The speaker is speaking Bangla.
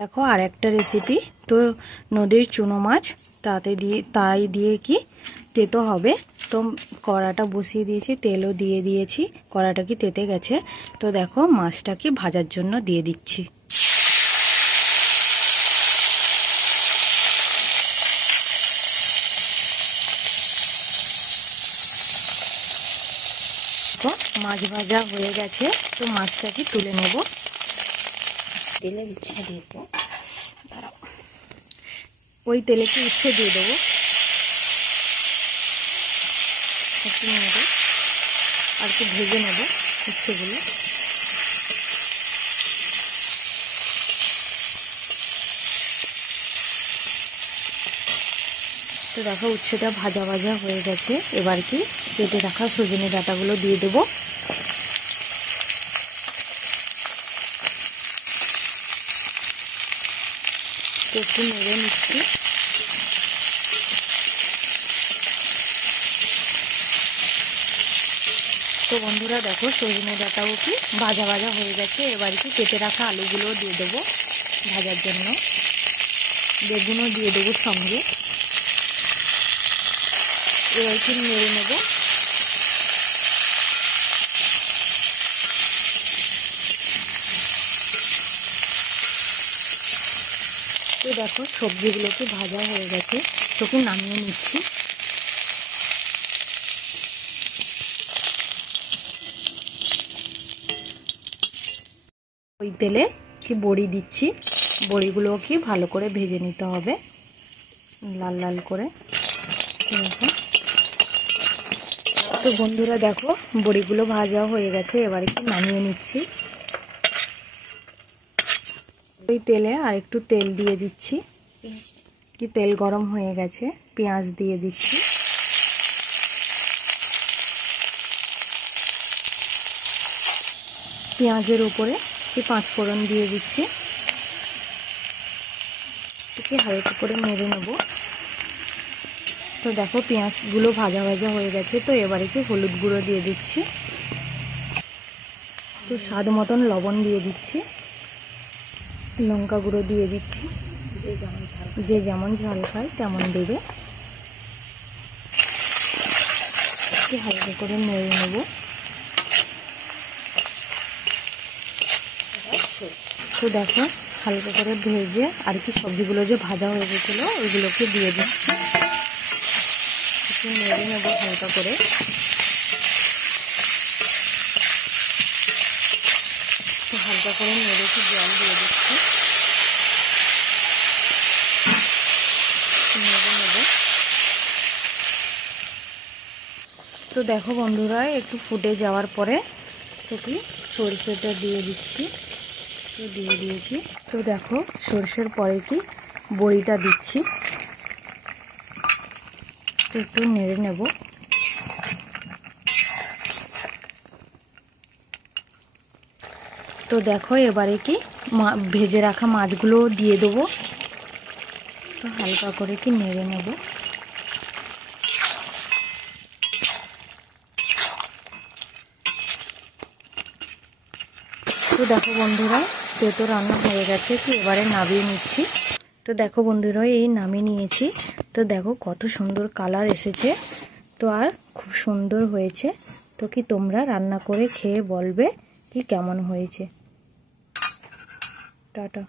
দেখো আর একটা রেসিপি তো নদীর চুনো মাছ তাই দিয়ে কি তেতো হবে। তো কড়াটা বসিয়ে দিয়েছি, তেলও দিয়ে দিয়েছি, কড়াটা কি তেতে গেছে। তো দেখো মাছটা কি ভাজার জন্য দিয়ে দিচ্ছি। মাছ ভাজা হয়ে গেছে, তো মাছটাকে তুলে নেব। তেলে উচ্ছে দিয়ে দেবো, ওই তেলে কি উচ্ছে দিয়ে দেবো, একটু নেব আর কি ভেজে নেব উচ্ছেগুলো। তো দেখো উচ্ছেটা ভাজা ভাজা হয়ে গেছে। এবার কি কেটে রাখা সজনে ডাঁটাগুলো দিয়ে দেবো। একটু নেড়ে নিচ্ছি। তো বন্ধুরা দেখো সজনে ডাঁটাও কি ভাজা ভাজা হয়ে গেছে। এবার কি কেটে রাখা আলুগুলো দিয়ে দেবো ভাজার জন্য। বেগুনও দিয়ে দেবো সঙ্গে। এবার কি নেড়ে নেব। তো দেখো সবজিগুলো কি ভাজা হয়ে গেছে, তোকে নামিয়ে নিচ্ছি। ওই তেলে কি বড়ি দিচ্ছি, বড়িগুলো কি ভালো করে ভেজে নিতে হবে লাল লাল করে। তো বন্ধুরা দেখো বড়িগুলো ভাজা হয়ে গেছে, এবারে কি নামিয়ে নিচ্ছি। ওই তেলে আর একটু তেল দিয়ে দিচ্ছি, কি তেল গরম হয়ে গেছে, পেঁয়াজ দিয়ে দিচ্ছি। পেঁয়াজের উপরে কি পাঁচফোড়ন দিয়ে দিচ্ছি, কি হালকা করে নেড়ে নেব। তো দেখো পেঁয়াজগুলো ভাজা ভাজা হয়ে গেছে। তো এবারে কি হলুদ গুঁড়ো দিয়ে দিচ্ছি, তো স্বাদ মতন লবণ দিয়ে দিচ্ছি, লঙ্কা গুঁড়ো দিয়ে দিচ্ছি। যে যেমন ঝাল খায় তেমন দেবে। হালকা করে নেড়ে নেব। তো দেখো হালকা করে ভেজে আর কি সবজিগুলো যে ভাজা হয়ে গেছিলো ওইগুলোকে দিয়ে দিচ্ছি। একটু নেড়ে নেব হালকা করে। তো হালকা করে নেড়ে একটু জল দিয়ে দিচ্ছি, নেড়ে নেব। তো দেখো বন্ধুরা একটু ফুটে যাওয়ার পরে তো কি সরষেটা দিয়ে দিচ্ছি। তো দিয়ে দিয়েছি। তো দেখো সরষের পরে কি বড়িটা দিচ্ছি, একটু নেড়ে নেব। তো দেখো এবারে কি ভেজে রাখা মাছগুলো দিয়ে দেবো। তো হালকা করে কি নেড়ে নেব। তো দেখো বন্ধুরা তেতো রান্না হয়ে গেছে, কি এবারে নামিয়ে নিচ্ছি। তো দেখো বন্ধুরা এই নামিয়ে নিয়েছি। তো দেখো কত সুন্দর কালার এসেছে, তো আর খুব সুন্দর হয়েছে। তো কি তোমরা রান্না করে খেয়ে বলবে কি কেমন হয়েছে। টাটা।